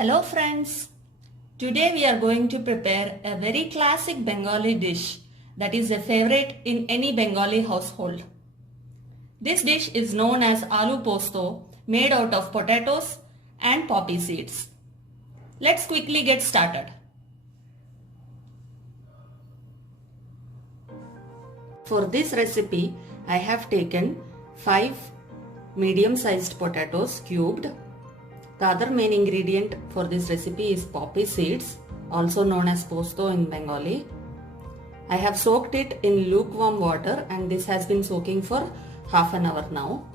Hello friends, today we are going to prepare a very classic Bengali dish that is a favorite in any Bengali household. This dish is known as aloo posto, made out of potatoes and poppy seeds. Let's quickly get started. For this recipe, I have taken 5 medium-sized potatoes cubed. The other main ingredient for this recipe is poppy seeds, also known as posto in Bengali. I have soaked it in lukewarm water and this has been soaking for half an hour now.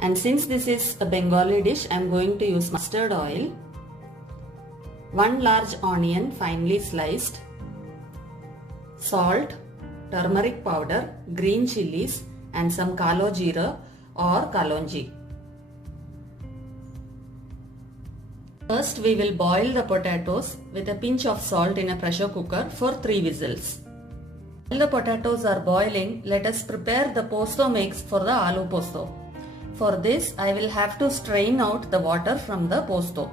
And since this is a Bengali dish, I am going to use mustard oil, 1 large onion finely sliced, salt, turmeric powder, green chilies and some kalo jeera or kalonji. First we will boil the potatoes with a pinch of salt in a pressure cooker for 3 whistles. While the potatoes are boiling, let us prepare the posto mix for the aloo posto. For this, I will have to strain out the water from the posto.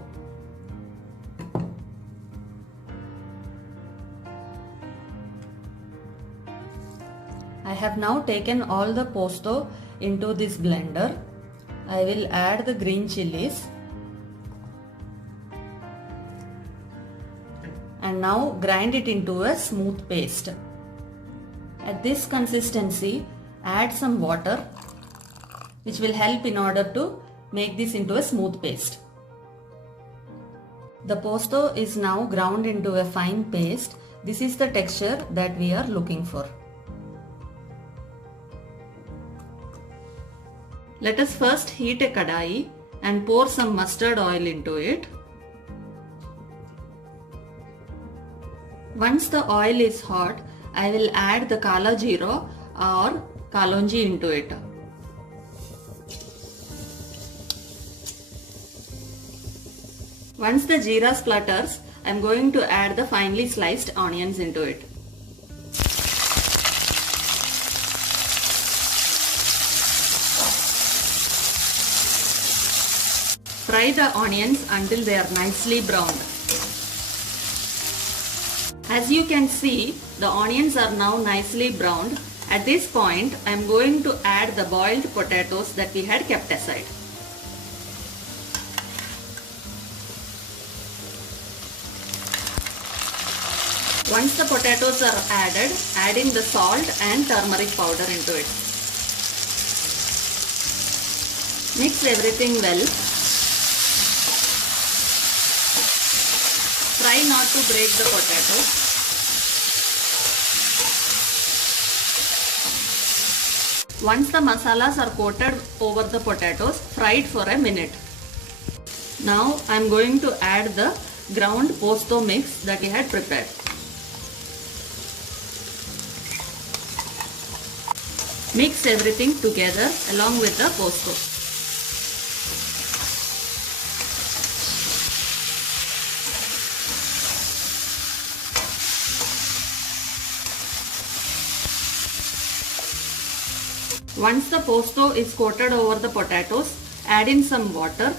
I have now taken all the posto into this blender. I will add the green chilies and now grind it into a smooth paste. At this consistency, add some water which will help in order to make this into a smooth paste. The posto is now ground into a fine paste. This is the texture that we are looking for. Let us first heat a kadai and pour some mustard oil into it. Once the oil is hot, I will add the kala jeera or kalonji into it. Once the jeera splutters, I am going to add the finely sliced onions into it. Fry the onions until they are nicely browned. As you can see, the onions are now nicely browned. At this point, I am going to add the boiled potatoes that we had kept aside. Once the potatoes are added, add in the salt and turmeric powder into it. Mix everything well. Try not to break the potatoes. Once the masalas are coated over the potatoes, fry it for a minute. Now I am going to add the ground posto mix that we had prepared. Mix everything together along with the posto. Once the posto is coated over the potatoes, add in some water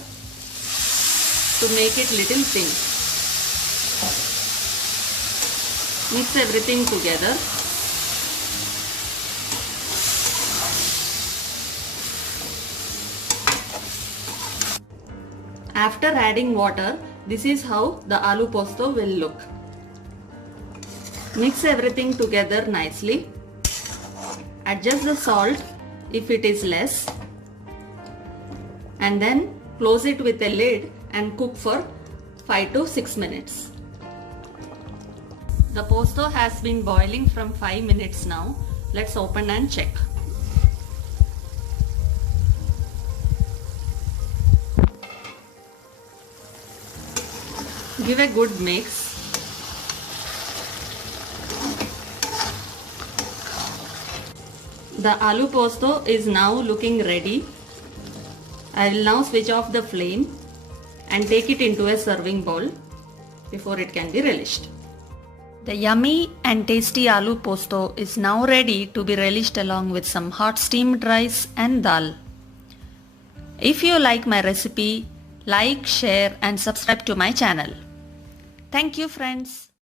to make it little thin. Mix everything together. After adding water, this is how the aloo posto will look. Mix everything together nicely. Adjust the salt if it is less, and then close it with a lid and cook for 5 to 6 minutes. The posto has been boiling from 5 minutes now. Let's open and check. Give a good mix. The aloo posto is now looking ready. I will now switch off the flame and take it into a serving bowl before it can be relished. The yummy and tasty aloo posto is now ready to be relished along with some hot steamed rice and dal. If you like my recipe, like, share and subscribe to my channel. Thank you friends.